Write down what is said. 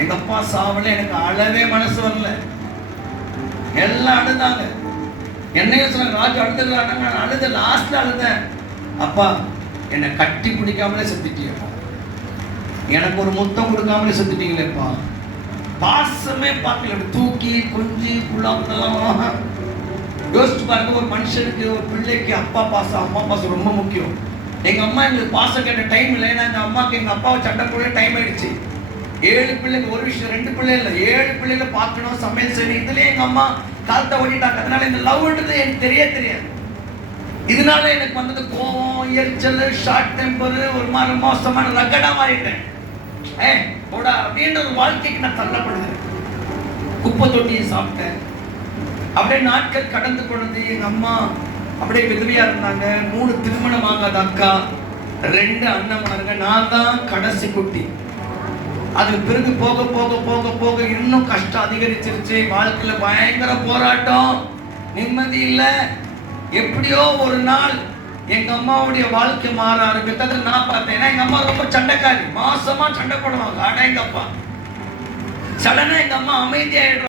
எங்க அப்பா சாவல எனக்கு அழவே மனசு வரல. எல்லாம் அழுதாங்க. என்னையும் சொன்னாங்க ராஜு அழுதுறாங்க நான் அழுத லாஸ்ட்ல அழுதேன். அப்பா என்னை கட்டி பிடிக்காமலே செத்துட்டீங்கப்பா. எனக்கு ஒரு முத்தம் கொடுக்காமலே செத்துட்டீங்களேப்பா. பாசமே பார்க்கல தூக்கி கொஞ்சி குள்ளாமலாம் யோசிச்சு பாருங்க ஒரு மனுஷனுக்கு ஒரு பிள்ளைக்கு அப்பா பாசம் அம்மா பாசம் ரொம்ப முக்கியம். எங்க அம்மா எங்களுக்கு பாசம் கேட்ட டைம் இல்லை ஏன்னா எங்க அம்மாவுக்கு எங்க அப்பாவை சண்டை போட டைம் ஆயிடுச்சு. ஏழு பிள்ளைங்க ஒரு விஷயம் ரெண்டு பிள்ளை இல்லை ஏழு பிள்ளைகளை பார்க்கணும் சமையல் செய்யணும். இதுலயே எங்க அம்மா காலத்தை ஓடிட்டாங்க அதனால இந்த லவ்ன்றது எனக்கு தெரிய தெரியாது. இதனால எனக்கு வந்தது கோவம் எரிச்சல் ஷார்ட் டெம்பர் ஒரு மாதிரி மோசமான ரகடா மாறிட்டேன். ஏ போடா அப்படின்ற ஒரு வாழ்க்கைக்கு நான் தள்ளப்படுகிறேன் குப்பை தொட்டியை சாப்பிட்டேன். அப்படியே நாட்கள் கடந்து கொண்டது எங்க அம்மா அப்படியே விதவையா இருந்தாங்க. மூணு திருமணம் ஆகாத அக்கா ரெண்டு அண்ணன்மாருங்க நான் தான் கடைசி குட்டி. அதுக்கு பிறகு போக போக போக போக இன்னும் கஷ்டம் அதிகரிச்சிருச்சு. வாழ்க்கையில பயங்கர போராட்டம். நிம்மதி இல்லை. எப்படியோ ஒரு நாள் எங்க அம்மாவுடைய வாழ்க்கை மாற ஆரம்பித்தது நான் பார்த்தேன். ஏன்னா எங்க அம்மா ரொம்ப சண்டைக்காரி. மாசமா சண்டை போடுவாங்க. அட எங்க அப்பா சடனா எங்க அம்மா அமைதியாயிடும்